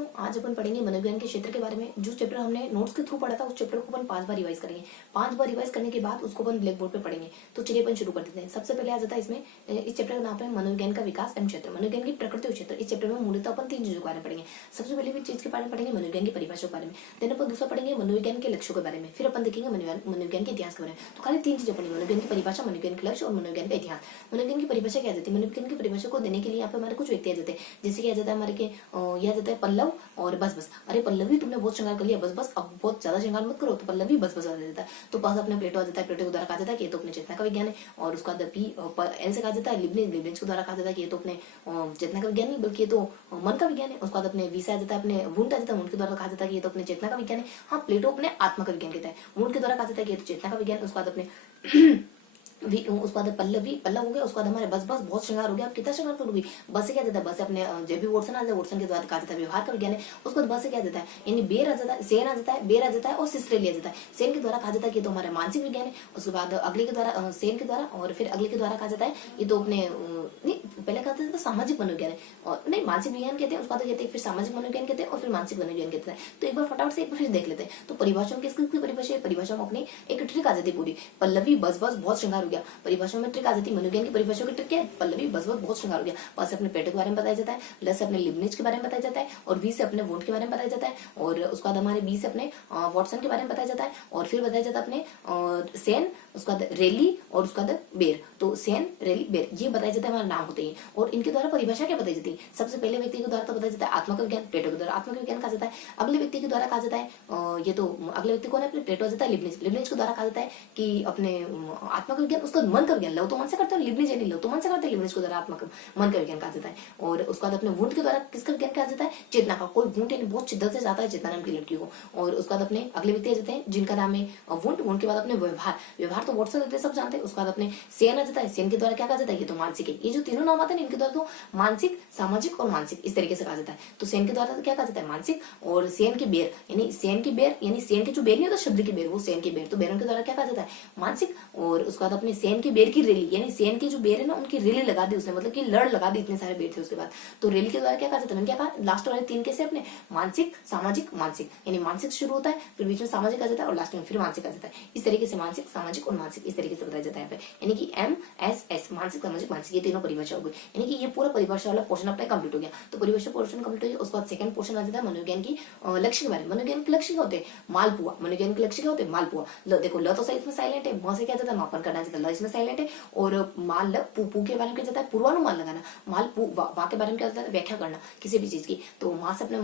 दोस्तों, आज अपन पढ़ेंगे मनोविज्ञान के क्षेत्र के बारे में। जो चैप्टर हमने नोट्स के थ्रू पढ़ा था उस चैप्टर को अपन 5 बार रिवाइज करेंगे। 5 बार रिवाइज करने के बाद उसको अपन ब्लैक बोर्ड पे पढ़ेंगे। तो चलिए अपन शुरू कर देते हैं। सबसे पहले आ जाता है इसमें, इस चैप्टर का नाम है मनोविज्ञान का विकास एवं क्षेत्र, मनोविज्ञान की प्रकृति और क्षेत्र। इस चैप्टर में मूलतः अपन 3 चीजों के बारे में पढ़ेंगे। सबसे पहले भी चीज के बारे में पढ़ेंगे मनोविज्ञान की परिभाषा के बारे में, देन अपन दूसरा पढ़ेंगे मनोविज्ञान के लक्ष्यों के बारे में, फिर अपन देखेंगे मनोविज्ञान के इतिहास के बारे में। तो खाली 3 चीजें पढ़ेंगे, मनोविज्ञान की परिभाषा, मनोविज्ञान के लक्ष्य और मनोविज्ञान का इतिहास। मनोविज्ञान की परिभाषा क्या जाती है? मनोविज्ञान की परिभाषा को देने के लिए यहाँ पे हमारे कुछ व्यक्ति आ जाते हैं, जैसे कि आ जाता है हमारे यह जाता है पल्लव और बस बस। अरे पल्लवी तुमने बहुत श्रृंगार कर लिया, बस बस अब बहुत ज्यादा श्रृंगार मत करो, तो पल्लवी बस बस आ जाता है। तो पास अपने प्लेटो आ जाता है, प्लेटो के द्वारा कहा जाता है कि ये तो अपने चेतना का विज्ञान है। और उसका पी एल से कहा जाता है लिबनिज के द्वारा कहा जाता है कि ये तो अपने चेतना का विज्ञान नहीं बल्कि ये तो मन का विज्ञान है। उसके बाद अपने वी से आ जाता है, अपने वुंड आ जाता है, वुंड के द्वारा कहा जाता है कि ये तो अपने चेतना का विज्ञान है। हाँ, प्लेटो अपने आत्मा का विज्ञान कहता है, वुंड के द्वारा कहा जाता है कि ये तो चेतना का विज्ञान है। उसके बाद अपने उसके बाद पल्लवी पल्लव हो गया। उसके बाद हमारे बस बस बहुत श्रृंगार हो गया। आप कितना श्रृंगार करोगी? बस से क्या जाता है? बस से अपने जेबी वॉटसन आ जाता है, वॉटसन के बाद कहा जाता है व्यवहार का विज्ञान है। उसके बाद बस से क्या जाता है? यानी बेर आ जाता है, सेन आ जाता है, बेर आ जाता है और सिस्ट्रेली आ जाता है। सेन के द्वारा कहा जाता है कि तो हमारे मानसिक विज्ञान है। उसके बाद अगले के द्वारा सेन के द्वारा और फिर अगले के द्वारा कहा जाता है ये तो अपने नहीं, पहले कहते थे तो सामाजिक मनोविज्ञान है और नहीं मानसिक विज्ञान कहते हैं, उसके बाद कहते हैं फिर सामाजिक मनोविज्ञान कहते हैं और फिर मानसिक मनोविज्ञान कहते हैं। तो एक बार फटाफट से एक बार फिर देख लेते हैं। तो परिभाषा में किसकी परिभाषा है? परिभाषा में अपनी एक ट्रिक आ जाती है पूरी। पल्लवी बस बस बहुत श्रृंगार हो गया, परिभाषा में ट्रिक आ जाती है। मनोविज्ञान की परिभाषा की ट्रिक क्या है? पल्लवी बस बस बहुत श्रृंगार हो गया। पास अपने प्लेटो के बारे में बताया जाता है, ल से अपने लिबनिज के बारे में बताया जाता है और वी से अपने वुंड के बारे में बताया जाता है और उसके बाद हमारे बी से अपने वॉटसन के बारे में बताया जाता है और फिर बताया जाता है अपने सेन, उसके बाद रेली और उसके बाद बेर। तो सेन रेली बेर ये बताया जाता है, हमारा नाम होते हैं और इनके द्वारा परिभाषा क्या बताई जाती है? सबसे पहले व्यक्ति के द्वारा तो बताया जाता है आत्मा का विज्ञान, प्लेटो के द्वारा आत्मा का विज्ञान कहा जाता है। अगले व्यक्ति के द्वारा कहा जाता है ये तो अगले व्यक्ति कौन है? अपने प्लेटो जाता है। लिबनिज, लिबनिज के द्वारा कहा जाता है कि अपने आत्मा का विज्ञान, उसका मन का विज्ञान, लव तो मन से करते हैं, लिबनिज नहीं लव तो मन से करते हैं, लिबनिज के द्वारा आत्मा का मन का विज्ञान कहा जाता है। और उसके बाद अपने वुंड के द्वारा किसका विज्ञान कहा जाता है? चेतना का। कोई वुंड यानी बहुत शिद्दत से जाता है चेतना नाम की लड़की को। और उसके बाद अपने अगले व्यक्ति आ जाते हैं जिनका नाम है वुंड, वुंड के बाद अपने व्यवहार, व्यवहार तो व्हाट्सएप सब जानते हैं। उसके बाद अपने सेन आ जाता है, सेन के द्वारा क्या कहा जाता है? ये तो मानसिक है। ये जो तीनों नाम आते हैं इनके द्वारा तो मानसिक, सामाजिक और मानसिक इस तरीके से कहा जाता है। तो सेन के द्वारा तो क्या कहा जाता है? मानसिक। और सेन के बेर यानी सेन के बेर यानी सेन के जो बेर नहीं होता शब्द की बेर, वो सेन के बेर, तो बेरों के द्वारा क्या कहा जाता है? मानसिक। और उसके बाद अपने सेन के बेर की रेली यानी सेन के जो बेर है ना उनकी रेली लगा दी उसने, मतलब कि लड़ लगा दी, इतने सारे बेर थे उसके बाद। तो रेली के द्वारा क्या कहा जाता है? क्या कहा? लास्ट वाले 3 कैसे अपने मानसिक, सामाजिक, मानसिक यानी मानसिक शुरू होता है फिर बीच में सामाजिक आ जाता है और लास्ट में फिर मानसिक आ जाता है। इस तरीके से मानसिक, सामाजिक और मानसिक इस तरीके से बताया जाता है यहाँ पे। यानी कि MSS मानसिक, सामाजिक, मानसिक ये तीनों परिभाषा हो गई। यानी कि ये पूरा परिभाषा वाला पोर्शन अपना कंप्लीट हो गया। तो परिभाषा पोर्शन कंप्लीट हो गया। उसके बाद सेकंड पोर्शन आ जाता है मनोविज्ञान की लक्ष्य के बारे में। मनोविज्ञान के लक्ष्य क्या होते हैं? मालपुआ। मनोविज्ञान के लक्ष्य क्या होते हैं? मालपुआ। देखो ल तो सही इसमें साइलेंट है, म से क्या जाता है? मापन करना जाता है, ल इसमें साइलेंट है। और माल पू के बारे में क्या जाता है? पूर्वानुमान लगाना। माल पू वा के बारे में क्या जाता है? व्याख्या करना किसी भी चीज की। तो माँ से अपने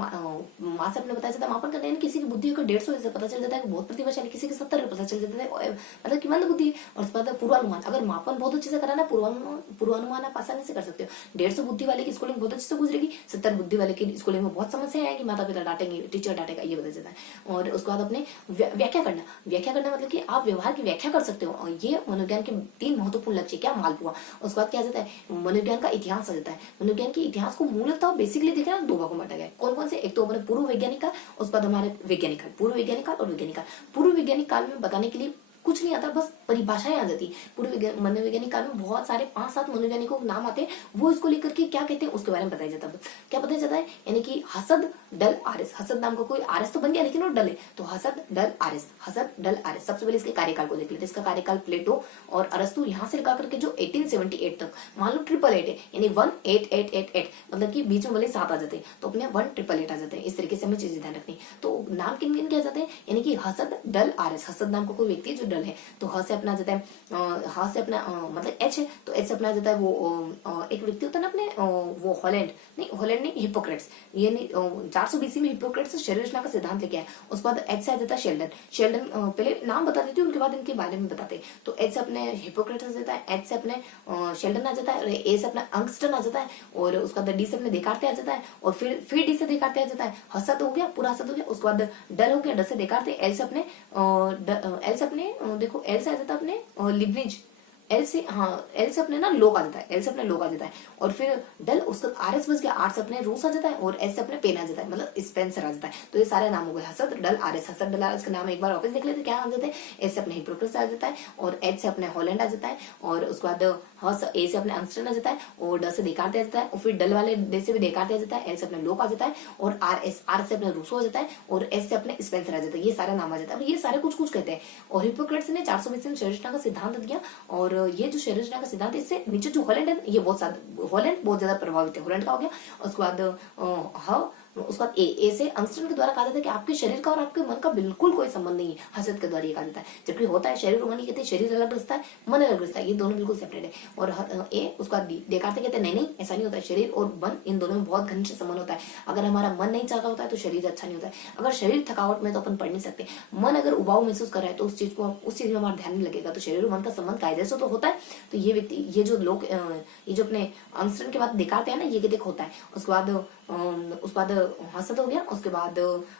बताया जाता है मापन करना, यानी किसी की बुद्धि को 150 से पता चल जाता है बहुत प्रतिभाशाली, किसी के 70 पता चल जाता है मतलब कि मंद बुद्धि। और उसके बाद पूर्वानुमान, अगर मापन बहुत अच्छे से कराना पूर्वानुमान आप आसानी से कर सकते हो। 150 बुद्धि वाले की स्कूलिंग बहुत अच्छे से गुजरेगी, 70 बुद्धि वाले की स्कूलिंग में बहुत समस्या आएगी, माता पिता डांटेंगे, टीचर डांटेगा, ये बताया जाता है। और उसके बाद अपने व्याख्या करना, व्याख्या करना मतलब कि आप व्यवहार की व्याख्या कर सकते हो। और ये मनोविज्ञान के 3 महत्वपूर्ण लक्ष्य क्या? मालपुआ। उसके बाद क्या जाता है? मनोविज्ञान का इतिहास आ जाता है। मनोविज्ञान के इतिहास को मूलतः बेसिकली देखना 2 भागों में बांटा गया है। कौन कौन से? एक तो अपने पूर्व वैज्ञानिक काल, उसके बाद हमारे वैज्ञानिक काल, पूर्व वैज्ञानिक काल और वैज्ञानिक काल। पूर्व वैज्ञानिक काल में बताने के लिए कुछ नहीं आता, बस परिभाषाएं आ जाती। पूर्व मनोवैज्ञानिक काल में बहुत सारे 5-7 मनोवैज्ञानिकों के नाम आते हैं, वो इसको लेकर के क्या कहते हैं उसके बारे में बताया जाता है। क्या बताया जाता है? यानी कि हसद डल आरएस, हसद नाम का कोई आरएस तो बन गया लेकिन वो डल है, तो हसद डल आरएस, हसद डल आरएस। सबसे पहले इसके कार्यकाल को देख लेते हैं। इसका कार्यकाल प्लेटो और अरस्तु यहाँ से लगा करके जो 1878 तक, मान लो 888 है यानी 18888 मतलब कि बीच में भले 7 आ जाते हैं तो अपने 1888 आ जाते हैं। इस तरीके से हमें चीजें ध्यान रखनी। तो नाम किन किन क्या जाते हैं? यानी कि हसद डल आरएस, हसद नाम का कोई व्यक्ति जो डल है, तो ह से अपना जाता है, ह से अपना मतलब एच है तो एच से अपना जाता है वो एक व्यक्ति होता है ना अपने वो हॉलैंड नहीं हिपोक्रेट्स, ये नहीं 400 BC में हिपोक्रेट्स शरीर रचना का सिद्धांत लेके आया। उसके बाद एच से आ जाता है शेल्डन। शेल्डन पहले नाम बता देती हूँ उनके बाद इनके बारे में बताते हैं। तो एच से अपने हिपोक्रेट्स आ जाता है, एच से अपने शेल्डन आ जाता है, ए से अपना अंगस्टन आ जाता है और उसके बाद डी से अपने देकार्ते आ जाता है और फिर डी से देकार्ते आ जाता है। हसद हो गया, पूरा हसद हो गया। उसके बाद डल हो गया, डल से देकार्ते, एल से अपने देखो एल से आ जाता है अपने लिबनिज, एल से, हाँ एल से अपने ना लोग आ जाता है, एल से अपने लोग आ जाता है, और फिर डल उसका आर एस बच गया, आर से अपने रूस आ जाता है, और एस से अपने पेन आ जाता है, मतलब स्पेंसर आ जाता है। तो ये सारे नाम हो गए हसद डल आर एस, हसद डल आर एस का नाम एक बार वापस देख लेते क्या आ जाते हैं। एस से अपने हिप्पोक्रेटस आ जाता है, और एच से अपने हॉलैंड आ जाता है, और उसके बाद ए से अपने अंगस्टन आ जाता है, और ड से देकार्त आ जाता है, और फिर डल वाले डे से भी देकार्त आ जाता है, एल से अपने लोक आ जाता है, और आर से अपने रूसो आ जाता है, और एस से अपने स्पेंसर आ जाता है। ये सारा नाम आ जाता है। ये सारे कुछ कुछ कहते हैं। और हिप्पोक्रेट्स ने 420 में शरीर रचना का सिद्धांत दिया, और ये जो शरीर रचना का सिद्धांत, इससे नीचे जो हॉलैंड है ये हॉलैंड बहुत ज्यादा प्रभावित है। हॉलैंड का हो गया। उसके बाद उसके बाद ए से अंगस्टन के द्वारा कहा जाता है कि आपके शरीर का और आपके मन का बिल्कुल कोई संबंध नहीं है, हसद के द्वारा ये कहा जाता है। जबकि होता है शरीर और मन, कहते हैं शरीर अलग रचता है, मन अलग रचता है, ये दोनों बिल्कुल सेपरेट है। और ए उसका देकार्त कहते हैं नहीं नहीं ऐसा नहीं होता है, शरीर और मन इन दोनों में बहुत घनिष्ठ संबंध होता है। अगर हमारा मन नहीं चाहता होता है तो शरीर अच्छा नहीं होता है। अगर शरीर थकावट में तो अपन पढ़ नहीं सकते, मन अगर उबाऊ महसूस कर रहा है तो उस चीज में हमारा ध्यान नहीं लगेगा। तो शरीर और मन का संबंध कायदे से तो होता है। तो ये व्यक्ति, ये जो लोग, ये जो अपने अंगस्टन के बाद देकार्त है ना, ये देख होता है। उसके बाद हसद हो गया। उसके बाद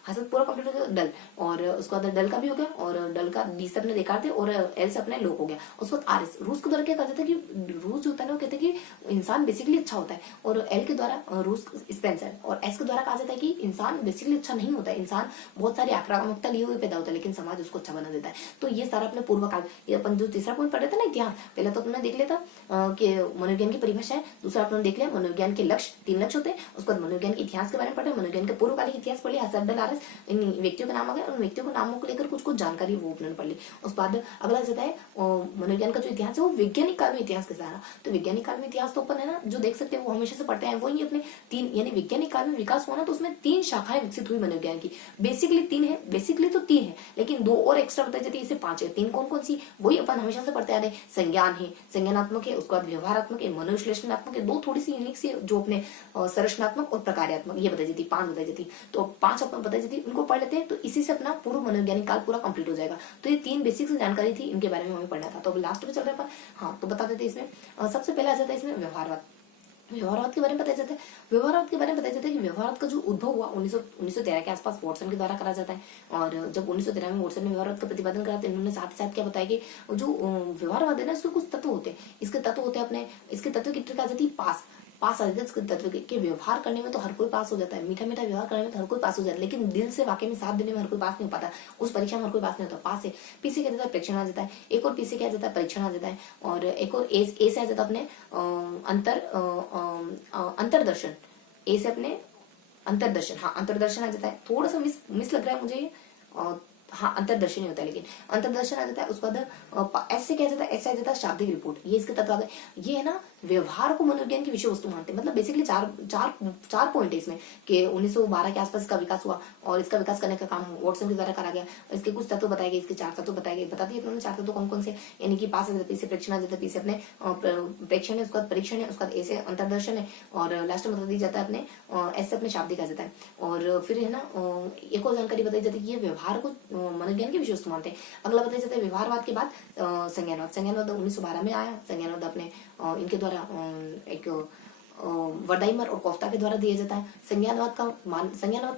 हसद पूरा कंप्लीट हो गया, डल, और उसके बाद डल का भी हो गया, और डल का डी से अपने देकार्त है, और एल से अपने लोक हो गया। उसके बाद आर एस, रूस के द्वारा क्या कहा जाता है कि रूस जो होता है ना, वो कहते हैं कि इंसान बेसिकली अच्छा होता है, और एल के द्वारा रूस स्पेंसर, और एस के द्वारा कहा जाता है कि इंसान बेसिकली अच्छा नहीं होता है, इंसान बहुत सारी आक्रामकता लिए हुए पैदा होता है, लेकिन समाज उसको अच्छा बना देता है। तो ये सारा अपने पूर्व काल, ये अपन जो तीसरा पॉइंट पढ़ रहे थे ना इतिहास, पहले तो अपने देख लेता कि मनोविज्ञान की परिभाषा है, दूसरा अपने देख लिया मनोविज्ञान के लक्ष्य, 3 लक्ष्य होते हैं। उसके बाद मनोविज्ञान के इतिहास के बारे में पढ़े, मनोविज्ञान के पूर्वकालिक इतिहास पढ़ लिया, हसद डल आर एस, इन व्यक्तियों के नाम आ गए, उन व्यक्तियों के नामों को लेकर कुछ कुछ जानकारी वो उन्होंने पढ़ ली। उसके बाद अगला जाता है मनोविज्ञान का जो इतिहास है वो वैज्ञानिक काल में इतिहास के सारा। तो वैज्ञानिक काल में इतिहास तो अपन है ना जो देख सकते हैं वो हमेशा से पढ़ते हैं, वही अपने 3, यानी वैज्ञानिक काल में विकास हुआ ना, तो उसमें 3 शाखाएं विकसित हुई मनोविज्ञान की। बेसिकली 3 है, बेसिकली तो 3 है, लेकिन 2 और एक्स्ट्रा बताई जाती है, इसे 5 है। 3 कौन कौन सी, वही अपन हमेशा से पढ़ते आ रहे, संज्ञान है, संज्ञानात्मक है, उसके बाद व्यवहारात्मक है, मनोविश्लेषणात्मक है, 2 थोड़ी सी यूनिक सी जो अपने संरचनात्मक और प्रकार्यात्मक, ये बताई जाती, 5 बताई जाती। तो 5 अपन बताई जाती, उनको पढ़ लेते हैं, तो इसी से अपना पूर्व मनोवैज्ञानिक काल पूरा कंप्लीट हो जाएगा। तो ये 3 बेसिक जानकारी थी, इनके बारे में हमें पढ़ना था। तो अब लास्ट में चल रहे हैं अपन, हाँ तो बता देते हैं इसमें सबसे पहले आ जाता है इसमें व्यवहारवाद। व्यवहारवाद के बारे में बताया जाता है। व्यवहारवाद के बारे में बताया जाता है कि व्यवहारवाद का जो उद्भव हुआ 1913 के आसपास वॉटसन के द्वारा करा जाता है। और जब 1913 में वॉटसन ने व्यवहारवाद का प्रतिपादन करा तो इन्होंने साथ ही साथ क्या बताया कि जो व्यवहारवाद है ना, इसके कुछ तत्व होते हैं। इसके तत्व होते हैं अपने, इसके तत्व की ट्रिक आ जाती है पास आ जाता है इसके तत्व के व्यवहार करने में तो हर कोई पास हो जाता है, मीठा मीठा व्यवहार करने में तो हर कोई पास हो जाता है, लेकिन दिल से वाकई में साथ देने में हर कोई पास नहीं हो पाता। उस परीक्षा में हर कोई पास नहीं होता। पास है, पी से क्या जाता है प्रेक्षण आ जाता है, एक और पी से क्या जाता है परीक्षण आ जाता है, और एक और ए से आ जाता है अपने अंतरदर्शन, ए से अपने अंतरदर्शन, हाँ अंतरदर्शन आ जाता है। थोड़ा सा मिस लग रहा है मुझे, हाँ अंतरदर्शन ही होता है, लेकिन अंतरदर्शन आ जाता है। उसके बाद ऐसे क्या जाता है, ऐसे आ जाता है शाब्दिक रिपोर्ट, ये इसके तत्व आ गए। ये है ना व्यवहार को मनोविज्ञान की विषय वस्तु मानते हैं। मतलब बेसिकली चार पॉइंट है इसमें कि 1912 के आसपास इसका विकास हुआ, और इसका विकास करने का काम वॉटसन के द्वारा करा गया। इसके कुछ तत्व बताए गए, इसके 4 तत्व बताए गए, बता दिए उन्होंने 4 तत्व कौन कौन से, यानी कि पास से प्रेक्षण आ जाता है, पी से अपने प्रेक्षण है, उसके बाद परीक्षण है, उसके बाद ए से अंतरदर्शन है, और लास्ट में बता दी जाता है अपने एस से अपने शाब्दिक आ जाता है। और फिर है ना एक और जानकारी बताई जाती है कि ये व्यवहार को मनोविज्ञान की विषय वस्तु मानते हैं। अगला बताया जाता है व्यवहारवाद के बाद संज्ञानवाद। संज्ञानवाद 1912 में आया। संज्ञानवाद अपने इनके द्वारा एक वर्डाइमर और कोफ्ता के द्वारा दिया जाता है। संज्ञानवाद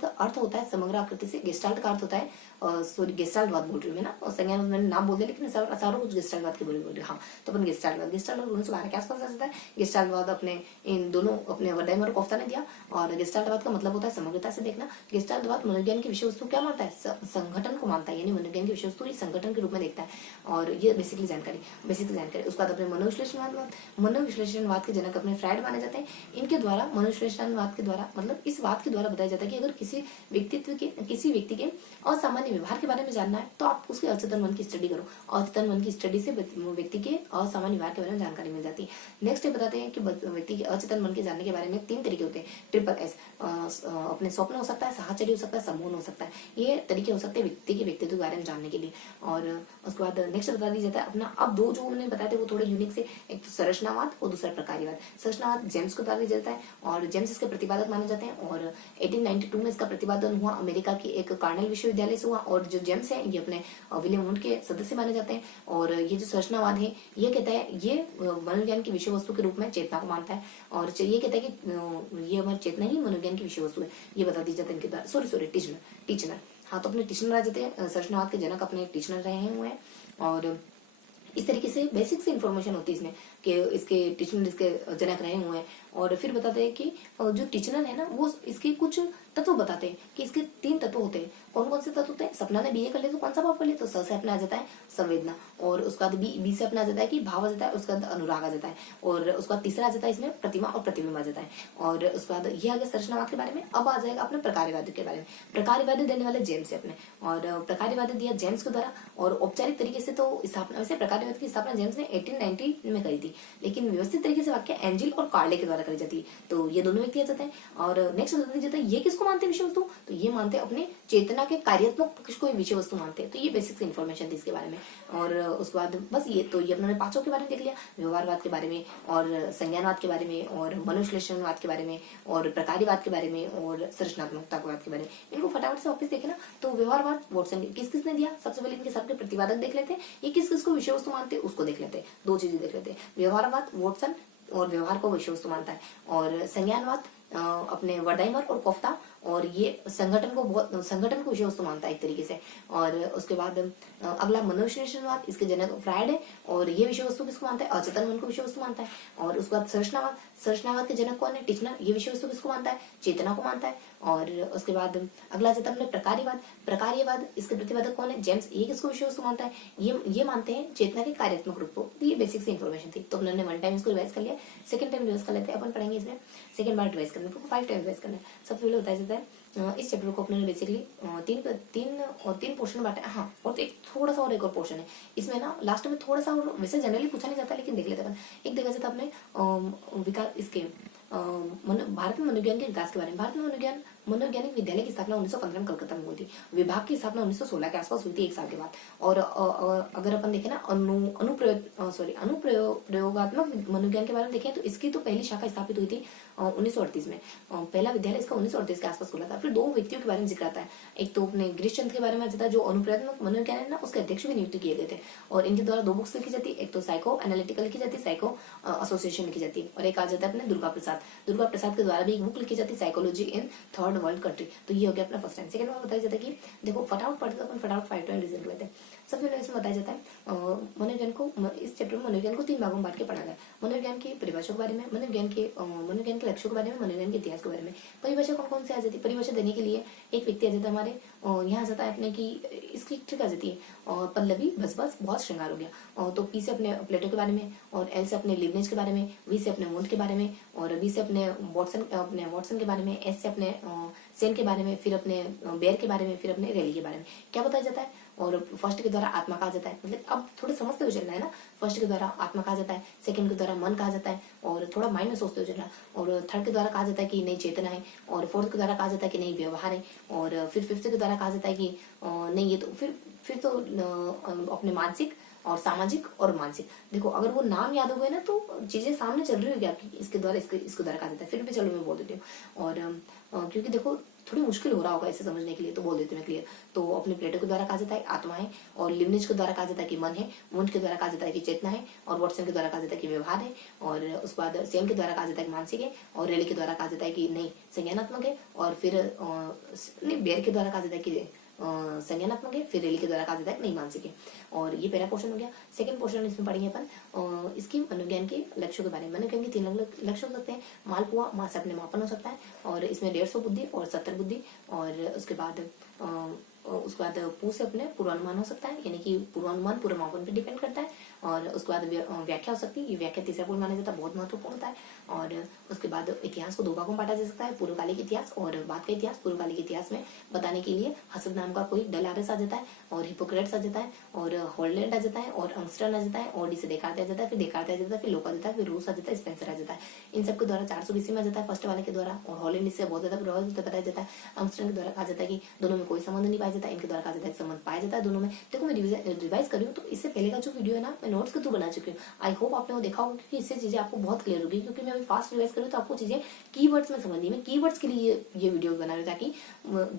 का अर्थ होता है समग्र आकृति से, गेस्टाल्ट का अर्थ होता है सॉरी गेस्टाल्टवाद बोल रही हूँ मैं ना, और संज्ञानवाद मैंने नाम बोल दिया, लेकिन सारा कुछ गेस्टाल्टवाद के बोल रही हाँ। तो अपन गेस्टाल्टवाद 1912 के आसपास आ जाता है। गेस्टाल्टवाद अपने इन दोनों अपने वर्डाइमर और कोफ्ता ने दिया। और गेस्टाल्टवाद का मतलब होता है समग्रता से देखना। गेस्टाल्टवाद मनोविज्ञान की विषय वस्तु क्या मानता है, संगठन को मानता है, यानी मनोविज्ञान की विषय वस्तु संगठन के रूप में देखता है। और ये बेसिक जानकारी। उसके बाद अपने मनोविश्लेषणवाद के जनक अपने फ्रायड माने जाते हैं। इनके द्वारा मनोविश्लेषणवाद के द्वारा मतलब इस बात के द्वारा बताया जाता है कि अगर किसी व्यक्ति के असामान्य व्यवहार के बारे में जानना है तो आप उसके अचेतन मन की स्टडी करो। अचेतन मन की स्टडी से व्यक्ति के असामान्य व्यवहार के बारे में जानकारी मिल जाती है। नेक्स्ट ये बताते हैं कि व्यक्ति के अचेतन मन के जानने के बारे में 3 तरीके होते हैं। ट्रिपल एस, अपने स्वप्न हो सकता है, साहचर्य हो सकता है, सम्मोहन हो सकता है। ये तरीके हो सकते हैं व्यक्ति के व्यक्तित्व के बारे में जानने के लिए। और उसके बाद नेक्स्ट बता दिया जाता है अपना, अब 2 जो मैंने बताए थे वो थोड़े यूनिक से, एक तो संरचनावाद और दूसरा प्रकार्यवाद। संरचनावाद जेम्स को बता दिया जाता है और जेम्स इसके प्रतिपादक माने जाते हैं। और 1892 में इसका प्रतिपादन हुआ, अमेरिका की एक कार्नेल विश्वविद्यालय से हुआ। और जो जेम्स है ये अपने विलियम वुंड के सदस्य माने जाते हैं। और ये जो संरचनावाद है ये कहता है, ये मनोविज्ञान की विषय वस्तु के रूप में चेतना को मानता है। और ये कहता है कि ये हमारी चेतना ही मनोविज्ञान की विषय वस्तु है, ये बता दी जाता है इनके द्वारा। सॉरी टीचनर, हाँ तो अपने टीचनर आ जाते हैं। संरचनावाद के जनक अपने टीचनर रहे हुए हैं। और इस तरीके से बेसिक से इन्फॉर्मेशन होती है इसमें कि इसके टिचनर इसके जनक रहे हुए हैं। और फिर बताते हैं कि जो टिचनर है ना वो इसके कुछ तत्व बताते हैं कि इसके 3 तत्व होते हैं। कौन कौन से तत्व होते हैं? सपना ने बीए कर लिया तो कौन सा भाव कर लिया? तो स से अपने आ जाता है संवेदना, और उसके बाद बी से अपने आ जाता है कि भाव आ जाता है, उसके बाद अनुराग आ जाता है, और उसके बाद तीसरा आ जाता है इसमें प्रतिमा और प्रतिबिंब आ जाता है। और उसके बाद ये आ गया संरचनावाद के बारे में। अब आ जाएगा अपने प्रकार्यवाद के बारे में। प्रकार्यवाद देने वाले जेम्स है अपने, और प्रकार्यवाद दिया जेम्स के द्वारा। और औपचारिक तरीके से तो स्थापना, वैसे प्रकार्यवाद की स्थापना जेम्स ने 1890 में करी थी, लेकिन व्यवस्थित तरीके से वाक्य एंजिल और कार्ले के द्वारा करी जाती है। तो ये दोनों व्यक्ति आ जाते हैं। और नेक्स्ट बता जाता है ये किसको मानते हैं विषय वस्तु? तो ये मानते हैं अपने चेतना के कार्यात्मक पक्ष को विषय वस्तु मानते हैं। तो ये बेसिक इन्फॉर्मेशन थी इसके बारे में। और उसके बाद बस ये तो ये अपने पांचों के बारे में देख लिया, व्यवहारवाद के बारे में, और संज्ञानवाद के बारे में, और मनोविश्लेषणवाद के बारे में, और प्रकार्यवाद के बारे में, और संरचनात्मकतावाद के बारे में। इनको फटाफट से वापस देखे ना। तो व्यवहारवाद वॉटसन किस किसने दिया? सबसे पहले इनके सबके प्रतिवादक देख लेते हैं, ये किस किस को विषय वस्तु मानते हैं उसको देख लेते हैं। 2 चीजें देख लेते हैं, व्यवहारवाद वॉटसन और व्यवहार को विषय वस्तु मानता है, और संज्ञानवाद अपने वर्डाइमर और कोफ्ता, और ये संगठन को विषय वस्तु मानता है एक तरीके से। और उसके बाद अगला मनोविश्लेषणवाद, इसके जनक फ्रायड है, और ये विषय वस्तु किसको मानता है? अचेतन मन को विषय वस्तु मानता है। और उसके बाद संरचनावाद के जनक कौन है? टिचनर। ये विषय वस्तु किसको मानता है? चेतना को मानता है। और उसके बाद अगला जाता है प्रकार्यवाद, इसके प्रतिपादक कौन है? जेम्स। ये किसको विषय वस्तु मानता है? ये मानते हैं चेतना के कार्यात्मक रूप को। तो ये बेसिक से इन्फॉर्मेशन थी। तो हमने 1 टाइम इसको रिवाइज कर लिया, सेकंड टाइम रिवाइज कर लेते हैं। अपन पढ़ेंगे इसमें सेकंड बार रिवाइज करने को 5 टाइम रिवाइज करना है। सबसे पहले बताया जाता है इस चैप्टर को अपने बेसिकली तीन पोर्शन बांटे। हाँ, और एक थोड़ा सा और एक और पोर्शन है इसमें ना, लास्ट में थोड़ा सा और, वैसे जनरली पूछा नहीं जाता लेकिन देख लेते हैं। एक देखा जाता अपने विकास इसके भारत में मनोविज्ञान के विकास के बारे में। भारत में मनोवैज्ञानिक विद्यालय की स्थापना 1915 में कलकत्ता में हुई थी। विभाग की स्थापना 1916 के आसपास हुई थी, 1 साल के बाद। और अगर अपन देखें ना अनुप्रयोगात्मक मनोविज्ञान के बारे में देखें तो इसकी तो पहली शाखा स्थापित हुई थी 1938 में। पहला विद्यालय इसका 1938 के आसपास खुला था। फिर 2 व्यक्तियों के बारे में जिक्र आता है। एक तो अपने गिरीश चंद्र के बारे में आता है जो अनुप्रयोगात्मक मनोविज्ञान है ना, उसके अध्यक्ष भी नियुक्त किए गए थे। और इनके द्वारा 2 बुक्स लिखी जाती है, एक तो साइको एनालिटिकल लिखी जाती है, साइको एसोसिएशन लिखी जाती है, और एक आ जाता है अपने दुर्गा प्रसाद के द्वारा भी एक बुक लिखी जाती है, psychology in third world country. तो ये हो गया अपना फर्स्ट टाइम। सेकंड में बताया जाता है कि देखो फटाफट पढ़ते तो अपन फटाफट 5 टाइम रीजन लेते हैं। सबसे पहले इसमें बताया जाता है मनोविज्ञान को, इस चैप्टर में मनोविज्ञान को 3 भागों में बांट के पढ़ा गया। मनोविज्ञान की परिभाषा के बारे में, मनोविज्ञान के लक्ष्यों के बारे में, मनोविज्ञान के इतिहास के बारे में। परिभाषा कौन कौन से आ जाती है? परिभाषा देने के लिए एक व्यक्ति आ जाता है हमारे यहाँ आ जाता है अपने की इसकी ट्रिक आ जाती है पल्लवी बस बहुत श्रृंगार हो गया। तो पी से अपने प्लेटो के बारे में, और एल से अपने लिबनिज के बारे में, वी से अपने वुंट के बारे में, और बी से अपने वॉटसन के बारे में, एस से अपने सेन के बारे में, फिर अपने बेयर के बारे में, फिर अपने रैली के बारे में। क्या बताया जाता है? और फर्स्ट के द्वारा आत्मा कहा जाता है, मतलब अब थोड़े समझते हुए चलना है ना। फर्स्ट के द्वारा आत्मा कहा जाता है, सेकंड के द्वारा मन कहा जाता है, और थोड़ा माइंड में सोचते हुए चलना। और थर्ड के द्वारा कहा जाता है कि नई चेतना है, और फोर्थ के द्वारा कहा जाता है कि नई व्यवहार है, और फिर फिफ्थ के द्वारा कहा जाता है कि नहीं ये तो फिर तो अपने मानसिक और सामाजिक और मानसिक। देखो अगर वो नाम याद हो गए ना तो चीजें सामने चल रही होगी आपकी, इसके द्वारा कहा जाता है। फिर भी चलो मैं बोल देती हूँ, और क्योंकि देखो थोड़ी मुश्किल हो रहा होगा इसे समझने के लिए, तो बोल देते हैं क्लियर। तो अपने प्लेटो के द्वारा कहा जाता है आत्मा है, और लिबनिज के द्वारा कहा जाता है कि मन है, वुंट के द्वारा कहा जाता है कि चेतना है, और वॉटसन के द्वारा कहा जाता है कि व्यवहार है, और उसके बाद सेन के द्वारा कहा जाता है कि मानसिक है, और रेली के द्वारा कहा जाता है कि नहीं संज्ञानात्मक है, और फिर बेयर के द्वारा कहा जाता है कि संज्ञानात्मक है, फिर रेली के द्वारा कहा जाता है नहीं मानसिक है। और ये पहला पोर्शन हो गया। सेकंड पोर्शन इसमें पढ़ेंगे अपन इसकी मनोविज्ञान के लक्ष्यों के बारे में। मनोविज्ञान के 3 लक्ष्य हो सकते हैं। मालपुआ मास अपने मापन हो सकता है, और इसमें 150 बुद्धि और 70 बुद्धि, और उसके बाद पू से अपने पूर्वानुमान हो सकता है, यानी कि पूर्वानुमान पूर्व मापन पर डिपेंड करता है। और उसके बाद व्याख्या हो सकती है, ये व्याख्या तीसरा गुण माना जाता है, बहुत महत्वपूर्ण होता है। और उसके बाद इतिहास को 2 भागों में बांटा जा सकता है, पूर्वकालिक इतिहास और बाद का इतिहास। पूर्वकालिक इतिहास में बताने के लिए हसद नाम का कोई डेलारस आ जाता है, और हिपोक्रेट्स आ जाता है, और हॉलैंड आ जाता है, और अंगस्टर्न आ जाता है, और डी से देकार्त आ जाता है, फिर देकार्त आ जाता है, फिर लोक आ जाता है, फिर रूस आ जाता है, स्पेंसर आ जाता है। इन सबके द्वारा 400 BC में आ जाता है फर्स्ट वाले के द्वारा, और हॉलैंड इससे बहुत ज्यादा प्रभावित बताया जाता है। अंगस्टर्न के द्वारा कहा जाता है कि दोनों में कोई संबंध नहीं पाया जाता, इनके द्वारा कहा जाता है संबंध पाया जाता है दोनों में। देखो मैं रिवाइज कर रही हूँ, तो इससे पहले का जो वीडियो है ना मैं नोट्स के थ्रू बना चुकी हूँ। आई होप आपने वो देखा होगा, क्योंकि इससे चीजें आपको बहुत क्लियर होगी, क्योंकि मैं अभी फास्ट रिवाइज कर रही हूँ तो आपको चीजें कीवर्ड्स में समझनी है। मैं कीवर्ड्स के लिए ये वीडियो बना रही हूँ, ताकि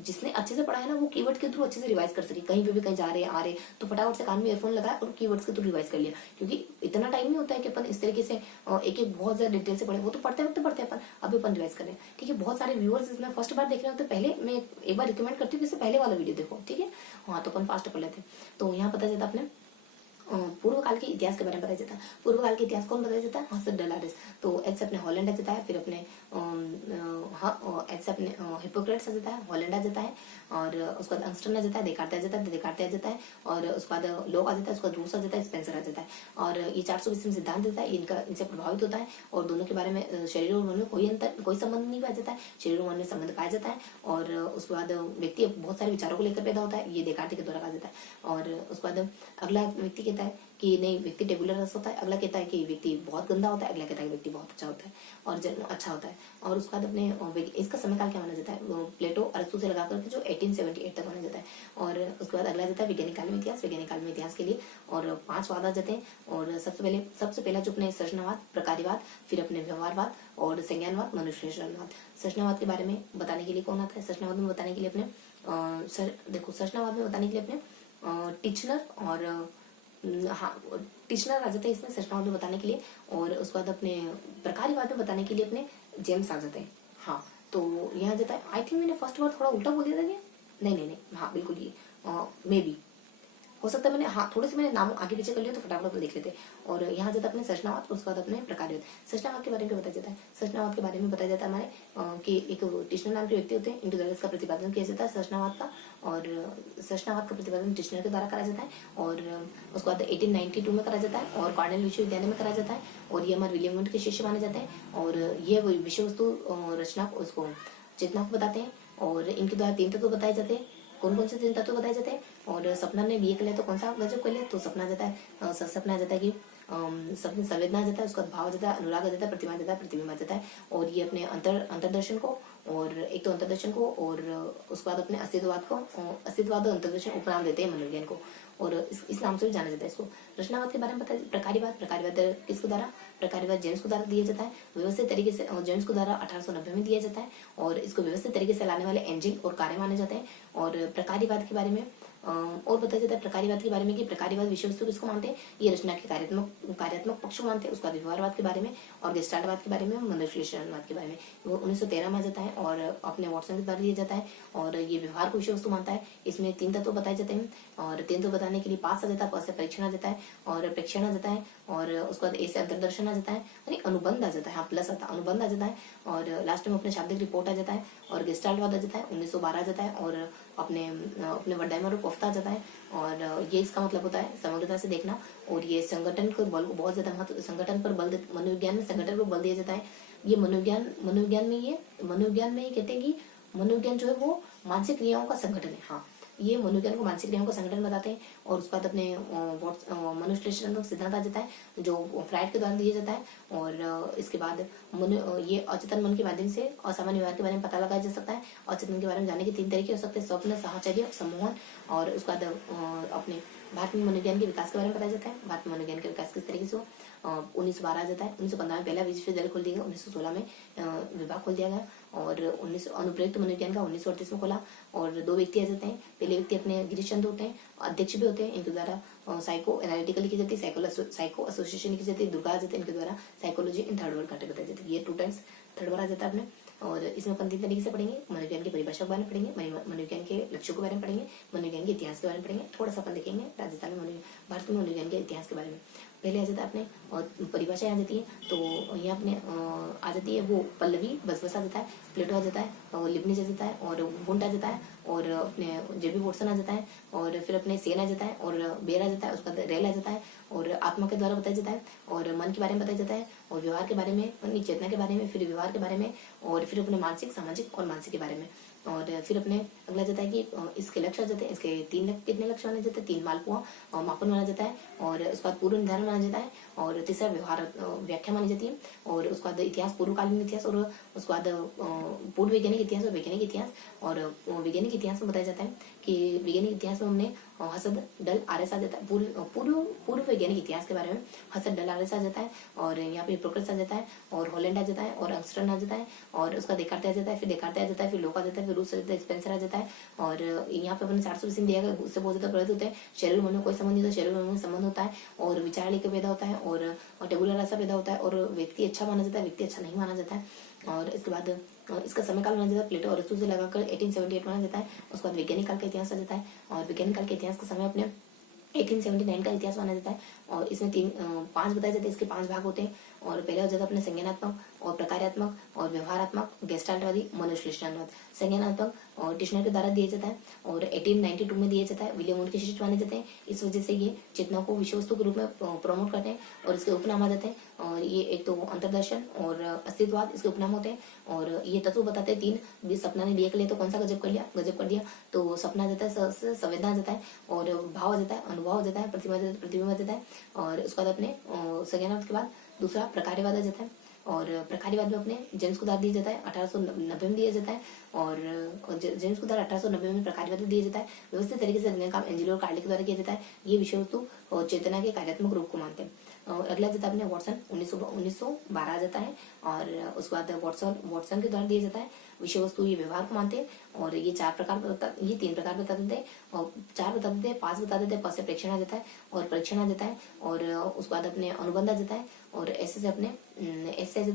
जिसने अच्छे से पढ़ा है ना वो कीवर्ड के थ्रू अच्छे से रिवाइज कर सके। कहीं पे भी कहीं जा रहे आ रहे तो फटाफट से कान में ईयरफोन लगाया और कीवर्ड्स के थ्रू रिवाइज कर लिया, क्योंकि इतना टाइम नहीं होता है कि अपन इस तरीके से एक बहुत ज्यादा डिटेल से पढ़े। वो तो पढ़ते वक्त पढ़ते अपन, अभी अपन रिवाइज करें, ठीक है। बहुत सारे व्यूअर्स इसमें फर्स्ट बार देख रहे हो तो पहले मैं एक बार रिकमेंड करती हूँ कि इससे पहले वाला वीडियो देखो, ठीक है। हाँ तो अपन फास्ट पढ़ लेते हैं। तो यहाँ पता चलता अपने पूर्व काल के इतिहास के बारे में बताया जाता है। पूर्व काल के इतिहास कौन बताया जाता है? हसद डलारिस। तो एच से अपने हॉलैंड आ जाता है, फिर अपने एच से अपने हिपोक्रेट्स आ जाता है, हॉलैंड आ जाता है, और उसके बाद अंगस्टन आ जाता है, देकार्ते आ जाता है, देकार्ते आ जाता है, और उसके बाद लॉक आ जाता है, उसके बाद रूस आ जाता है, स्पेंसर आ जाता है। और ये 420 में सिद्धांत देता है, इनका इनसे प्रभावित होता है, और दोनों के बारे में शरीर और मन में कोई संबंध नहीं पाया जाता है, शरीर और मन में संबंध पाया जाता है। और उसके बाद व्यक्ति बहुत सारे विचारों को लेकर पैदा होता है, ये देकार्ते के द्वारा कहा जाता है। और उसके बाद अगला व्यक्ति कहता है कि नहीं, व्यक्ति टेबुलर रस होता है, अगला कहता है कि व्यक्ति बहुत गंदा होता है, अगला कहता है कि व्यक्ति बहुत अच्छा होता है और अच्छा होता है। और उसके बाद अपने इसका समय काल क्या माना जाता है? प्लेटो अरस्तु से लगा करके जो 1878 तक माना जाता है। और उसके बाद अगला जाता है वैज्ञानिक काल में इतिहास। वैज्ञानिक काल में इतिहास के लिए और 5 वाद आ जाते हैं। और सबसे पहला जो अपने सृजनावाद, प्रकार्यवाद, फिर अपने व्यवहारवाद और संज्ञानवाद, मनुष्यवाद। सृजनावाद के बारे में बताने के लिए कौन आता है? सृजनावाद में बताने के लिए अपने देखो, सृजनावाद में बताने के लिए अपने टिचनर और हाँ, टिचनर आ जाते हैं इसमें सृजनावाद में बताने के लिए। और उसके बाद अपने प्रकार्यवाद में बताने के लिए अपने जेम्स आ जाते हैं। हाँ, तो यहाँ जाता है। आई थिंक मैंने फर्स्ट बार थोड़ा उल्टा बोल दिया था क्या? नहीं, हाँ बिल्कुल, ये मे बी हो सकता है मैंने, हाँ थोड़े से मैंने नाम आगे पीछे कर लिया, तो फटाफट देख लेते। और यहाँ जाता है अपने सृजनावाद, उसके बाद अपने प्रकार्यवाद। सृजनावाद के बारे में क्या बताया जाता है? सृजनावाद के बारे में बताया जाता है हमारे कि एक टिश्नर नाम के व्यक्ति होते हैं, इनके द्वारा इसका प्रतिपादन किया जाता है सृजनावाद का। और सृजनावाद का प्रतिपादन टिश्नर के द्वारा कराया जाता है। और उसके बाद 1892 में कराया जाता है और कॉर्नेल विश्वविद्यालय में कराया जाता है। और ये हमारे विलियम वुड के शिष्य माने जाते हैं। और ये विषय वस्तु रचना उसको चेतना को बताते हैं। और इनके द्वारा 3 तत्व बताए जाते हैं। कौन कौन से 3 तत्व बताए जाते हैं? और सपना ने बीए कर लिया तो कौन सा गजब कर लिया? तो सपना आ जाता है, सपना आ जाता है कि सपने संवेदना आ जाता है, उसका भाव आ जाता है, अनुराग आ जाता है, प्रतिमा आ जाता है, प्रतिबिंब आ जाता है। और ये अपने अंतरदर्शन को, और एक तो अंतरदर्शन को, और उसके बाद अपने अस्तित्ववाद और अंतरदर्शन उपनाम देते हैं मनोविज्ञान को। और इस नाम से भी जाना जाता है इसको। रचनावाद के बारे में बताया। प्रकार्यवाद किसके द्वारा? प्रकार्यवाद जेम्स को द्वारा दिया जाता है व्यवस्थित तरीके से। जेम्स को द्वारा 1890 में दिया जाता है। और इसको व्यवस्थित तरीके से लाने वाले एंजिल और कार्य माने जाते हैं। और प्रकार्यवाद के बारे में और बताया जाता है प्रकार्यवाद के बारे में कि प्रकार्यवाद विषय वस्तु किसको मानते हैं? ये रचना के कार्यात्मक पक्ष को मानते हैं। उसके बाद व्यवहारवाद के बारे में, और गेस्टाल्टवाद के बारे में, मनुष्यवाद के बारे में। वो 1913 में आ जाता है और अपने वॉटसन के द्वारा दिया जाता है। और ये व्यवहार को विषय वस्तु मानता है। इसमें 3 तत्व बताए जाते हैं। और 3 तत्व बताने के लिए पास आ जाता है, पास से परीक्षण आ जाता है, और प्रेक्षण आ जाता है, और उसके बाद ए से अंतरदर्शन आ जाता है, यानी अनुबंध आ जाता है। हाँ, प्लस आता है, अनुबंध आ जाता है। और लास्ट में अपने शाब्दिक रिपोर्ट आ जाता है। और गेस्टाल्टवाद आ जाता है, 1912 आ जाता है। और अपने वर्डाइमर और कोफ्ता आ जाता है। और ये इसका मतलब होता है समग्रता से देखना। और ये संगठन को बल बहुत ज्यादा महत्व, संगठन पर बल, मनोविज्ञान में संगठन पर बल दिया जाता है। ये मनोविज्ञान में ये कहते हैं कि मनोविज्ञान जो है वो मानसिक क्रियाओं का संगठन है। हाँ, ये मनोविज्ञान को मानसिक क्रियाओं का संगठन बताते हैं। और उसके बाद अपने मनुष्य सिद्धांत आ जाता है जो फ्राइड के द्वारा दिया जाता है। और इसके बाद ये अचेतन मन के माध्यम से असामान्य व्यवहार के बारे में पता लगाया जा सकता है। अचेतन के बारे में जानने के 3 तरीके हो सकते हैं: स्वप्न, साहचर्य, सम्मोहन। और उसके बाद अपने भारत में मनोविज्ञान के विकास के बारे में बताया जाता है। भारत में मनोविज्ञान का विकास किस तरीके से हो। 1912 आ जाता है। 1915 में पहला विश्वविद्यालय खोल दिया गया। 1916 में विभाग खोल दिया गया। और अनुप्रयुक्त मनोविज्ञान का 1938 में खोला। और 2 व्यक्ति आ जाते हैं। पहले व्यक्ति अपने गिरीश चंद्र होते हैं, अध्यक्ष भी होते हैं। इनके द्वारा साइको एनालिटिकल लिखी जाती है, साइको एसोसिएशन लिखी जाती है। दुर्गा आ जाते हैं, इनके द्वारा साइकोलॉजी इन थर्ड वर्ड घंटे बताई जाती है। ये 2 टाइम्स थर्ड बार आ जाता है अपने। और इसमें अपन 3 तरीके से पढ़ेंगे। मनोविज्ञान की परिभाषा के बारे में पढ़ेंगे, मनोविज्ञान के लक्ष्यों के बारे में पढ़ेंगे, मनोविज्ञान के इतिहास के बारे में पढ़ेंगे। थोड़ा सा अपन देखेंगे राजस्थान में भारत में मनोविज्ञान के इतिहास के बारे में। पहले आ जाता है अपने और परिभाषा आ जाती है। तो यहाँ अपने आ जाती है वो पल्लवी, बस आ जाता है, प्लेटो आ जाता है, और लिबनिज आ जाता है, और वुंट आ जाता है, और अपने जेबी वॉटसन आ जाता है, और फिर अपने सेन आ जाता है, और बेर आ जाता है, उसका रेल आ जाता है, और आत्मा के द्वारा बताया जाता है, और मन के बारे में बताया जाता है, और व्यवहार के बारे में, अपनी चेतना के बारे में, फिर व्यवहार के बारे में, और फिर अपने मानसिक, सामाजिक और मानसिक के बारे में। और फिर अपने अगला जाता है कि इसके लक्ष्य आ जाते हैं। इसके 3 कितने लक्ष्य माने जाते हैं? 3 मालपुआ मापन माना जाता है। और उसके बाद पूर्व निर्धारण माना जाता है। और तीसरा व्यवहार व्याख्या मानी जाती है। और उसके बाद इतिहास, पूर्वकालीन इतिहास, और उसके बाद पूर्व वैज्ञानिक इतिहास और वैज्ञानिक इतिहास। और वैज्ञानिक इतिहास में बताया जाता है कि वैज्ञानिक इतिहास में हमने हसद डल आरएस आ जाता है। पूर्व वैज्ञानिक इतिहास के बारे में हसद डल आरएस आ जाता है। और यहाँ पे हिपोक्रेट्स आ जाता है, और हॉलैंड आ जाता है, और अंगस्टन आ जाता है, और उसका देकार्ते आ जाता है, फिर देकार्ते आ जाता है, फिर लोक आ जाता है, फिर रूस आ जाता है, स्पेंसर आ जाता है। और यहाँ पे अपने 420 दिया गया, उससे बहुत ज्यादा प्रभावित होते हैं। शरीर मन में कोई संबंध नहीं होता, शरीर मन में संबंध होता है, और विचार लेकर पैदा होता है, और टेबुलर रासा पैदा होता है, और व्यक्ति अच्छा माना जाता है, व्यक्ति अच्छा नहीं माना जाता है। और इसके बाद इसका समय काल माना जाता है प्लेटो और अरस्तु से लगाकर 1878 माना जाता है। उसके बाद वैज्ञानिक काल का इतिहास आ जाता है। और वैज्ञानिक काल के इतिहास का समय अपने 1879 का इतिहास माना जाता है और इसमें पांच बताए जाते हैं। इसके पांच भाग होते हैं और पहले हो जाता है अपने संज्ञानात्मक और प्रकार्यात्मक और व्यवहारात्मक, गेस्टाल्टवादी, मनोविश्लेषणात्मक। संज्ञानात्मक और टिश्नर के द्वारा दिया जाता है और 1892 में दिया जाता है। विलियम वुड के शिष्य माने जाते हैं। इस वजह से ये चेतना को विषय वस्तु के रूप में प्रमोट करते हैं और इसके उपनाम आ जाते हैं। और ये एक तो अंतर्दर्शन और अस्तित्ववाद इसके उपनाम होते हैं और ये तत्व बताते हैं तीन। सपना ने बीए के लिए तो कौन सा गजब कर दिया। तो सपना आ जाता है, संवेदना आ जाता है और भाव आ जाता है, अनुभव आ जाता है, प्रतिबिंब आ जाता है और उसके बाद अपने संज्ञानात्मक के बाद दूसरा प्रकार्यवाद आ जाता है और प्रकार्यवाद में अपने जेम्स कुदार दिया जाता है, 1890 में दिया जाता है और जेम्स कुदार 1890 में प्रकार्यवाद दिया जाता है। व्यवस्थित तरीके से का एंजेलो और कार्ले के द्वारा किया जाता है। ये विषय वस्तु और चेतना के कार्यात्मक रूप को मानते हैं। अगला जाता है अपने वॉटसन 1912 आ जाता है और उसके बाद वॉटसन के द्वारा दिया जाता है। विषय वस्तु ये व्यवहार को मानते हैं और ये तीन प्रकार बता देते हैं और चार बता देते हैं, पांच बता देते हैं। से परीक्षण आ जाता है और परीक्षण आ जाता है और उसके बाद अपने अनुबंध आ जाता है और ऐसे आ जाता है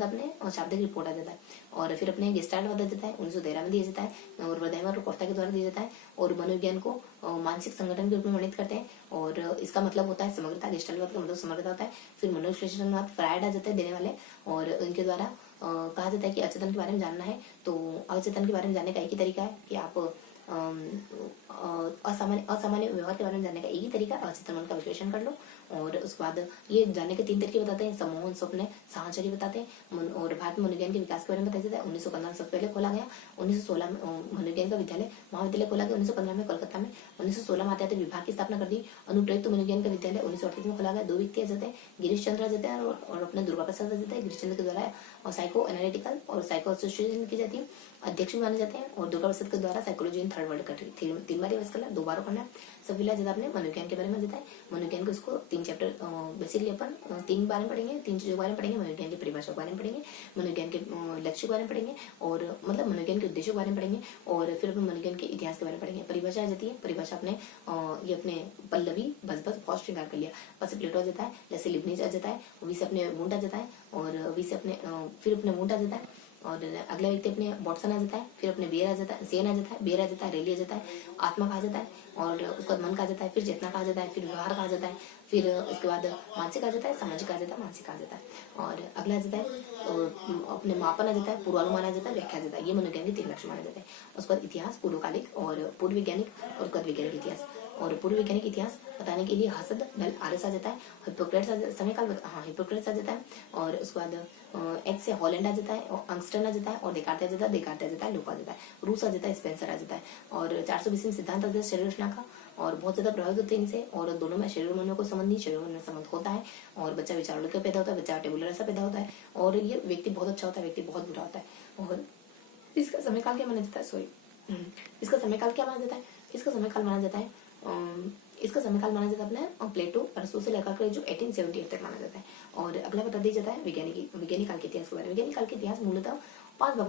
अपने शाब्दिक रिपोर्ट आ जाता है और फिर अपने गेस्टाल्टवाद आ जाता है 1913 में दिया जाता है और वरदाइमर और कोफ्ता के द्वारा दिया जाता है और मनोविज्ञान को मानसिक संगठन के रूप में वर्णित करते हैं और इसका मतलब होता है समग्रता। गेस्टाल्टवाद का मतलब समग्रता होता है। फिर मनोविश्लेषणवाद फ्रायड आ जाता है देने वाले और इनके द्वारा कहा जाता है कि अचेतन के बारे में जानना है तो अचेतन के बारे में जानने का एक ही तरीका है कि आप असामान्य व्यवहार के बारे में जानने का एक ही तरीका अचेतन मन का विश्लेषण कर लो और उसके बाद ये जानने के तीन तरीके बताते हैं। सम्मोहन, स्वप्न, साहचर्य बताते हैं और भारत में मनोविज्ञान के विकास के बारे में बताया जाता है। 1915 में सबसे पहले खोला गया। 1916 में मनोविज्ञान का महाविद्यालय खोला गया 1915 में कोलकाता में। 1916 में आते आते विभाग की स्थापना कर दी। अनुप्रयुक्त मनोविज्ञान का विद्यालय 1938 में खोला गया। दो व्यक्ति आ जाते हैं, गिरीश चंद्र आ जाते हैं और अपने दुर्गा प्रसाद आ जाता है। गिरीश चंद्र के द्वारा साइको एनालिटिकल और साइको एसोसिएशन की जाती है, अध्यक्ष भी माने जाते हैं और दुर्गा प्रसाद के द्वारा psychology in third world country 3 bar revise करना, 2 बार पढ़ना। सब विला ज्यादा अपने मनोविज्ञान के बारे में देता है। मनोविज्ञान को इसको 3 चैप्टर बेसिकली अपन 3 बारे में पढ़ेंगे, 3 चीजों के बारे में पढ़ेंगे। मनोविज्ञान की परिभाषा के बारे में पढ़ेंगे, मनोविज्ञान के लक्ष्य के बारे में पढ़ेंगे और मतलब मनोविज्ञान के उद्देश्यों के बारे में पढ़ेंगे और फिर अपने मनोविज्ञान के इतिहास के बारे में पढ़ेंगे। परिभाषा आ जाती है। परिभाषा अपने ये अपने पल्लवी बस बहुत श्रृंगार कर लिया। बस प्लेटो आ जाता है, जैसे लिबनीज आ जाता है, वी से अपने वुंट आ जाता है और वी से अपने फिर अपने वुंट आ जाता है और अगला व्यक्ति अपने वॉटसन आ जाता है, फिर अपने बेयर आ जाता है, सेन आ जाता है, बेयर आ जाता है, रेली आ जाता है, आत्मा कहा जाता है और उसके बाद मन कहा जाता है, फिर चेतना कहा जाता है, फिर व्यवहार कहा जाता है, फिर इसके बाद मानसिक आ जाता है, सामाजिक आ जाता है, मानसिक आ जाता है और अगला आ जाता है अपने मापन आ जाता है, पूर्वानुमान आ जाता है, व्याख्या आ जाता है। ये मनोविज्ञान के 3 लक्ष्य माने जाते हैं। उसके बाद इतिहास पूर्वकालिक और पूर्व वैज्ञानिक और उसके बाद वैज्ञानिक इतिहास और पूर्व वैज्ञानिक इतिहास बताने के लिए हसद दल आरएस आ जाता है, हिप्पोक्रेट्स समयकाल हिप्पोक्रेट्स आ जाता है और उसके बाद एक्स से हॉलैंड आ जाता है और अंगस्टन आ जाता है और देकार्त आ जाता है, लुक आ जाता है, रूस आ जाता है, स्पेंसर आ जाता है और 420 में सिद्धांत आ जाता है शरीर रचना का और बहुत ज्यादा प्रभावित होते हैं इनसे और दोनों में शरीर मन में कोई संबंध नहीं, शरीर मन में संबंध होता है और बच्चा विचारों का पैदा होता है, बच्चा टेबुलर ऐसा पैदा होता है और ये व्यक्ति बहुत अच्छा होता है, व्यक्ति बहुत बुरा होता है और इसका समयकाल क्या माना जाता है? इसका समयकाल क्या माना जाता है? इसका समयकाल माना जाता है इसका समयकाल माना जाता है अपने प्लेटो अरस्तु से लेकर के जो 1878 तक माना जाता है और अगला बता दिया जाता है वैज्ञानिक काल के इतिहास के बारे में। वैज्ञानिक काल के इतिहास मूलतः 5